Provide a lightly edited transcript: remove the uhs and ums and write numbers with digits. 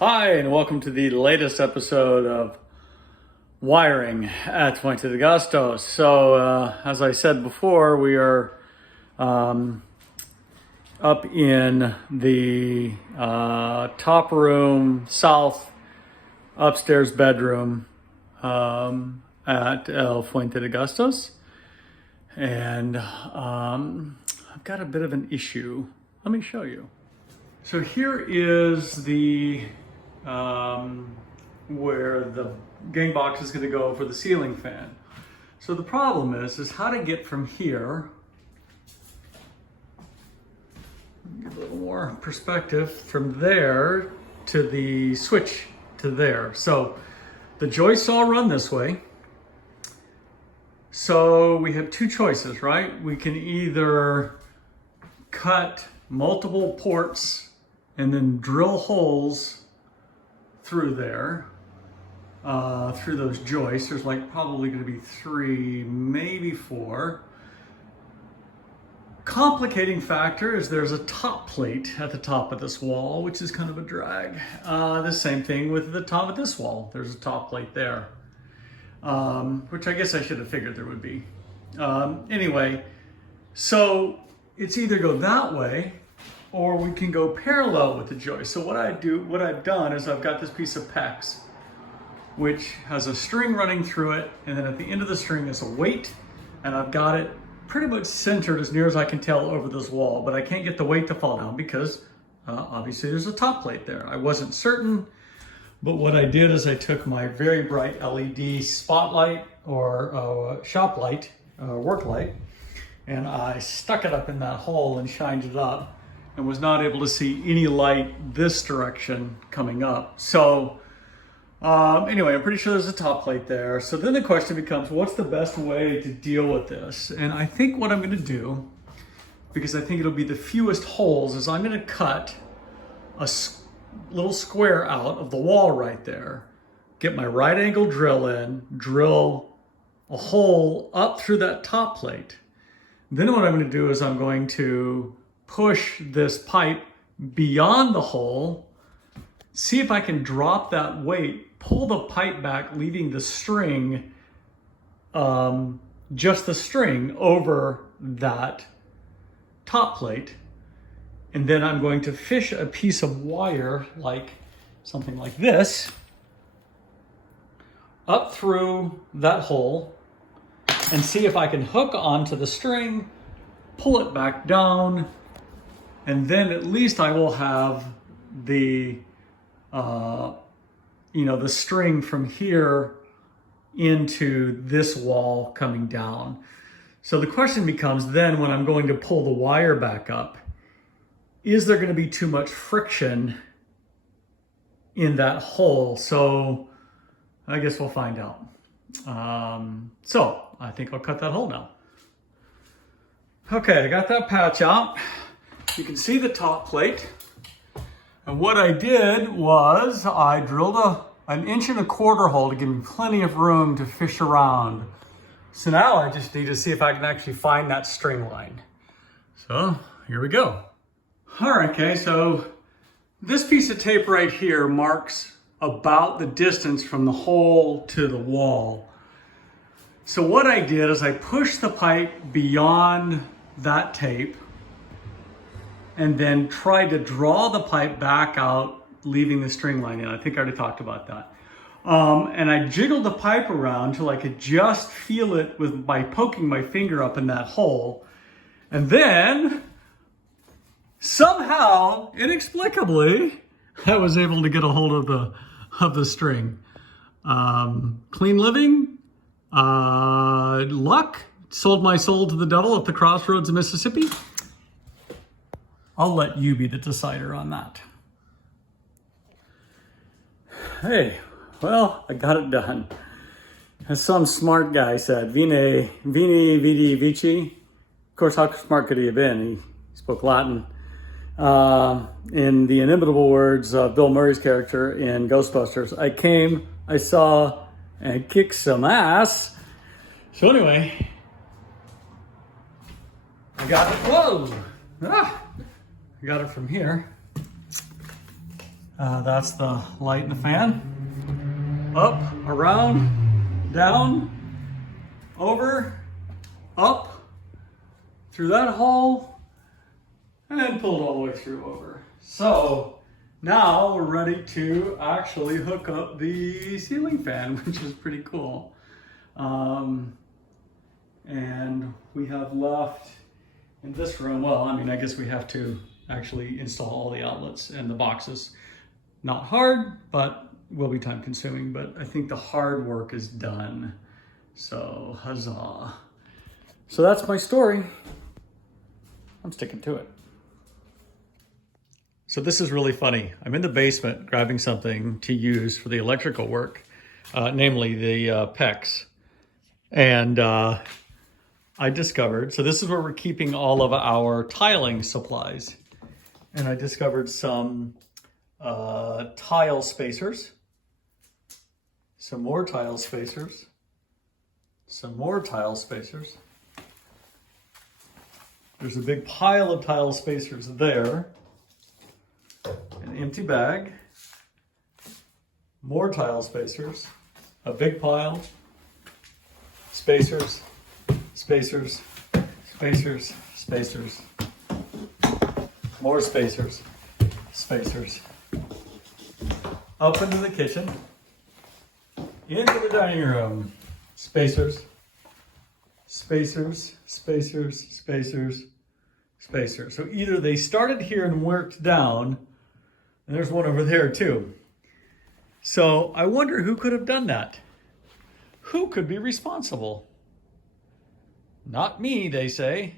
Hi, and welcome to the latest episode of Wiring at Fuente de Gastos. So, as I said before, we are up in the top room, south upstairs bedroom at El Fuente de Gastos. And I've got a bit of an issue. Let me show you. So here is the where the gang box is going to go for the ceiling fan. So the problem is how to get from here, get a little more perspective, from there to the switch to there. So the joists all run this way. So we have two choices, right? We can either cut multiple ports and then drill holes through there, through those joists. There's like probably going to be 3, maybe 4. Complicating factor is there's a top plate at the top of this wall, which is kind of a drag. The same thing with the top of this wall. There's a top plate there, which I guess I should have figured there would be. Anyway, so it's either go that way or we can go parallel with the joist. So what I've done is I've got this piece of PEX, which has a string running through it, and then at the end of the string is a weight, and I've got it pretty much centered as near as I can tell over this wall, but I can't get the weight to fall down because obviously there's a top plate there. I wasn't certain, but what I did is I took my very bright LED spotlight or shop light, work light, and I stuck it up in that hole and shined it up, and was not able to see any light this direction coming up. So anyway, I'm pretty sure there's a top plate there. So then the question becomes, what's the best way to deal with this? And I think what I'm gonna do, because I think it'll be the fewest holes, is I'm gonna cut a little square out of the wall right there, get my right angle drill in, drill a hole up through that top plate. Then what I'm gonna do is I'm going to push this pipe beyond the hole, see if I can drop that weight, pull the pipe back, leaving the string, just the string over that top plate. And then I'm going to fish a piece of wire, like something like this, up through that hole and see if I can hook onto the string, pull it back down, and then at least I will have the, the string from here into this wall coming down. So the question becomes then, when I'm going to pull the wire back up, is there going to be too much friction in that hole? So I guess we'll find out. So I think I'll cut that hole now. Okay, I got that patch out. You can see the top plate. And what I did was I drilled an 1.25 inch hole to give me plenty of room to fish around. So now I just need to see if I can actually find that string line. So here we go. All right, okay, so this piece of tape right here marks about the distance from the hole to the wall. So what I did is I pushed the pipe beyond that tape and then tried to draw the pipe back out, leaving the string line in. I think I already talked about that. And I jiggled the pipe around till I could just feel it by poking my finger up in that hole. And then, somehow, inexplicably, I was able to get a hold of the string. Clean living, luck, sold my soul to the devil at the crossroads of Mississippi. I'll let you be the decider on that. Hey, well, I got it done. As some smart guy said, Vini, vidi, vici. Of course, how smart could he have been? He spoke Latin. In the inimitable words of Bill Murray's character in Ghostbusters, I came, I saw, and kicked some ass. So anyway, I got it. Whoa! I got it from here. That's the light and the fan. Up, around, down, over, up, through that hole, and pulled all the way through over. So now we're ready to actually hook up the ceiling fan, which is pretty cool. And we have left in this room, well, I mean, I guess we have to actually install all the outlets and the boxes. Not hard, but will be time consuming, but I think the hard work is done. So huzzah. So that's my story. I'm sticking to it. So this is really funny. I'm in the basement grabbing something to use for the electrical work, namely the PEX. And I discovered, so this is where we're keeping all of our tiling supplies. And I discovered some tile spacers, some more tile spacers, some more tile spacers. There's a big pile of tile spacers there, an empty bag, more tile spacers, a big pile, spacers, spacers, spacers, spacers, more spacers, spacers, up into the kitchen, into the dining room, spacers, spacers, spacers, spacers, spacers. So either they started here and worked down, and there's one over there too. So I wonder who could have done that. Who could be responsible? Not me, they say.